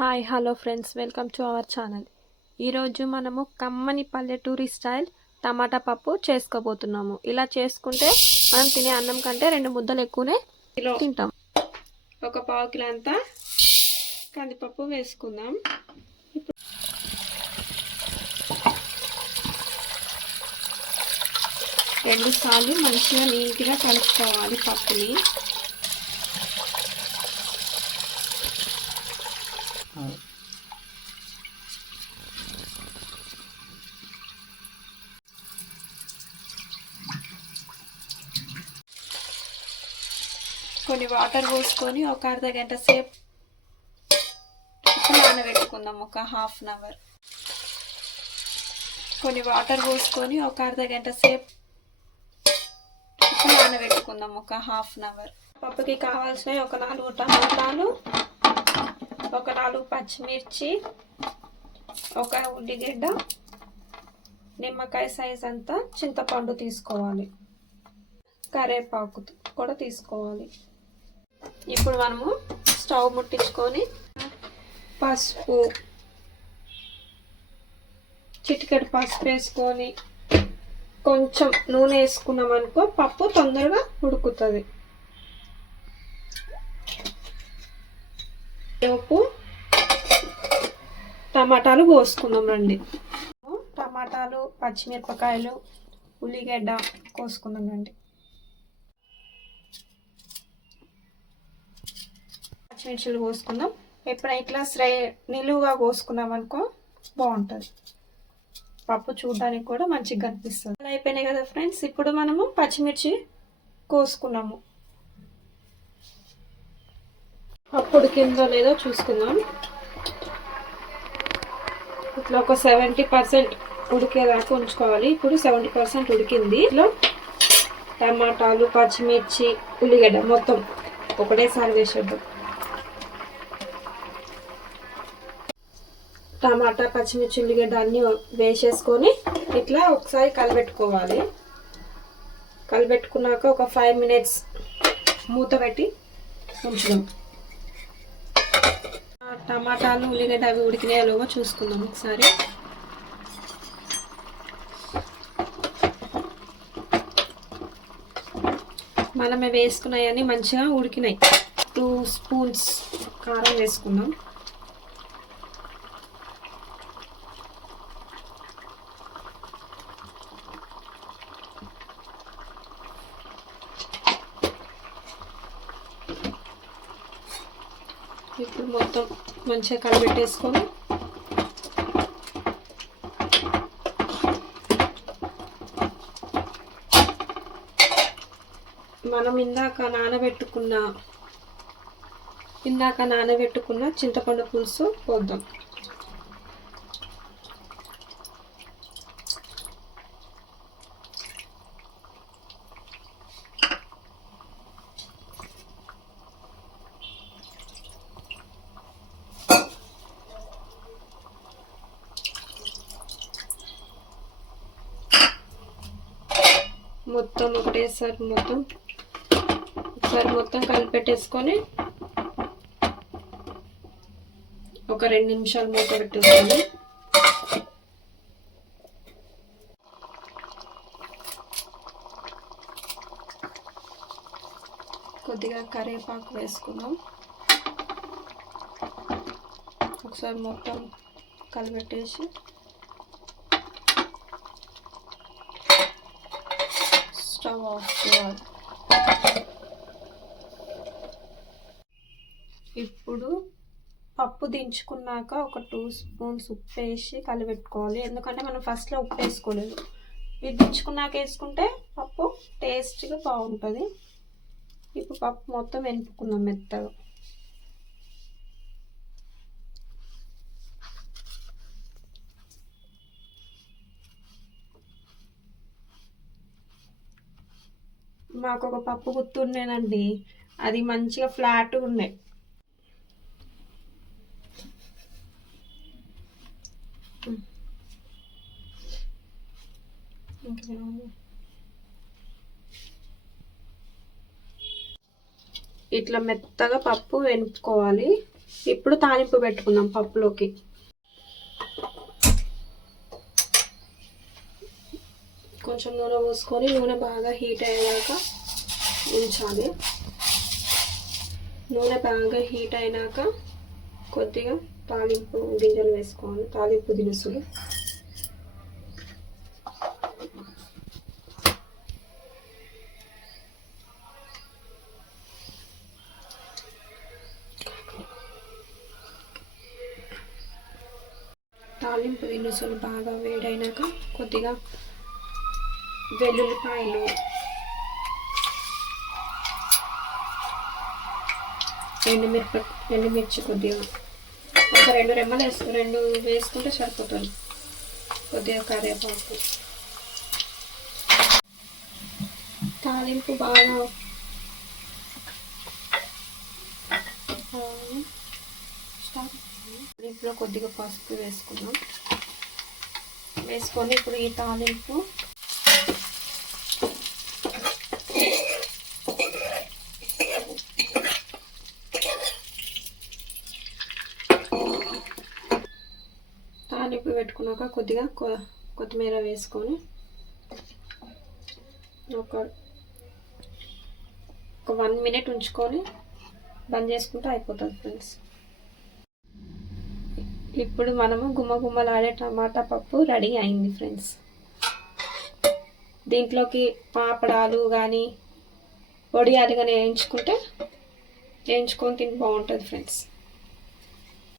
Hi hello friends, welcome to our channel. ఈరోజు మనము కమ్మని పల్లెటూరి స్టైల్ టమాటా పప్పు చేసుకోబోతున్నాము. ఇలా చేసుకుంటే మనం తినే అన్నం కంటే 2 ముద్దలు ఎక్కువనే తింటాం. ఒక పావు కిలో అంతా కందిపప్పు వేసుకుందాం. 2 సార్లు మంచిగా నీట్గా కలుపుకోవాలి పప్పుని. కొన్ని వాటర్ పోసుకొని ఒక అర్ధ గంట సేపు నానబెట్టుకుందాం. ఒక హాఫ్ అన్ అవర్. కొన్ని వాటర్ పోసుకొని ఒక అర్ధ గంట సేపు నానబెట్టుకుందాం. ఒక హాఫ్ అన్ అవర్. పప్పుకి కావాల్సినవి ఒక 4 టమాటాలు, ఒక 4 పచ్చిమిర్చి, ఒక ఉల్లిగడ్డ, నిమ్మకాయ సైజ్ అంతా చింతపండు తీసుకోవాలి. కరివేపాకు కూడా తీసుకోవాలి. ఇప్పుడు మనము స్టవ్ ముట్టించుకొని పసుపు, చిటికెడు పసుపు వేసుకొని కొంచెం నూనె వేసుకున్నాం అనుకో పప్పు తొందరగా ఉడుకుతుంది. ఉప్పు, టమాటాలు కోసుకుందాం రండి. టమాటాలు, పచ్చిమిరపకాయలు, ఉల్లిగడ్డ కోసుకుందాం రండి. పచ్చిమిర్చిలు కోసుకుందాం. ఎప్పుడైనా ఇట్లా నిలువుగా కోసుకున్నాం అనుకో బాగుంటుంది. పప్పు చూడడానికి కూడా మంచిగా కనిపిస్తుంది. అలా అయిపోయినాయి కదా ఫ్రెండ్స్. ఇప్పుడు మనము పచ్చిమిర్చి కోసుకున్నాము. పప్పు ఉడికిందో లేదో చూసుకుందాం. ఇట్లా ఒక 70% ఉడికేదాకా ఉంచుకోవాలి. ఇప్పుడు 70% ఉడికింది. ఇట్లా టమాటాలు, పచ్చిమిర్చి, ఉల్లిగడ్డ మొత్తం ఒకటేసారి వేసేద్దాం. టమాటా, పచ్చిమిర్చి, ఉల్లిగడ్డ అన్నీ వేసేసుకొని ఇట్లా ఒకసారి కలిపెట్టుకోవాలి. కలిపెట్టుకున్నాక ఒక 5 minutes మూత పెట్టి ఉంచుదాం. టమాటాలు, ఉల్లిగడ్డ అవి ఉడికినాయో చూసుకుందాం ఒకసారి. మనమే వేసుకున్నాయని మంచిగా ఉడికినాయి. 2 స్పూన్స్ కారం వేసుకుందాం. ఇప్పుడు మొత్తం మంచిగా కలిపెట్టేసుకొని మనం ఇందాక నానబెట్టుకున్న చింతపండు పులుసు పోద్దాం. మొత్తం ఒకటేసారి మొత్తం కలిపెట్టేసుకొని ఒక 2 నిమిషాలు మూత పెట్టేసుకొని కొద్దిగా కరివేపాకు వేసుకుందాం. ఒకసారి మొత్తం కలిపెట్టేసి స్టవ్ ఆఫ్ చేయాలి. ఇప్పుడు పప్పు దించుకున్నాక ఒక 2 స్పూన్స్ ఉప్పు వేసి కలిపెట్టుకోవాలి. ఎందుకంటే మనం ఫస్ట్లో ఉప్పు వేసుకోలేదు. ఇది దించుకున్నాక వేసుకుంటే పప్పు టేస్ట్గా బాగుంటుంది. ఇప్పుడు పప్పు మొత్తం వెనుపుకుందాం మెత్తగా. మాకు ఒక పప్పు గుర్తుండేనండి, అది మంచిగా ఫ్లాట్గా ఉండే. ఇట్లా మెత్తగా పప్పు వెనుపుకోవాలి. ఇప్పుడు తాలింపు పెట్టుకుందాం పప్పులోకి. కొంచెం నూనె పోసుకొని నూనె బాగా హీట్ అయ్యాక ఉంచాలి. నూనె బాగా హీట్ అయినాక కొద్దిగా తాలింపు గింజలు వేసుకోవాలి, తాలింపు దినుసులు. తాలింపు దినుసులు బాగా వేడైనాక కొద్దిగా వెల్లుల్లిపాయలు, ఎండుమిర్చి కొద్దిగా ఒక 2 రెమ్మలు వేసుకుంటే సరిపోతుంది. కొద్దిగా కరివేపాకు. తాలింపు బాగా ఇప్పుడు కొద్దిగా పసుపు వేసుకున్నాం. వేసుకొని ఇప్పుడు ఈ తాలింపు పెట్టుకున్నాక కొద్దిగా కొత్తిమీర వేసుకొని ఒక 1 మినిట్ ఉంచుకొని బంద్ చేసుకుంటే అయిపోతుంది ఫ్రెండ్స్. ఇప్పుడు మనము గుమ్మగుమ్మలాడే టమాటా పప్పు రెడీ అయింది ఫ్రెండ్స్. దీంట్లోకి పాపడాలు కానీ వడియాలు కానీ వేయించుకొని తిని బాగుంటుంది ఫ్రెండ్స్.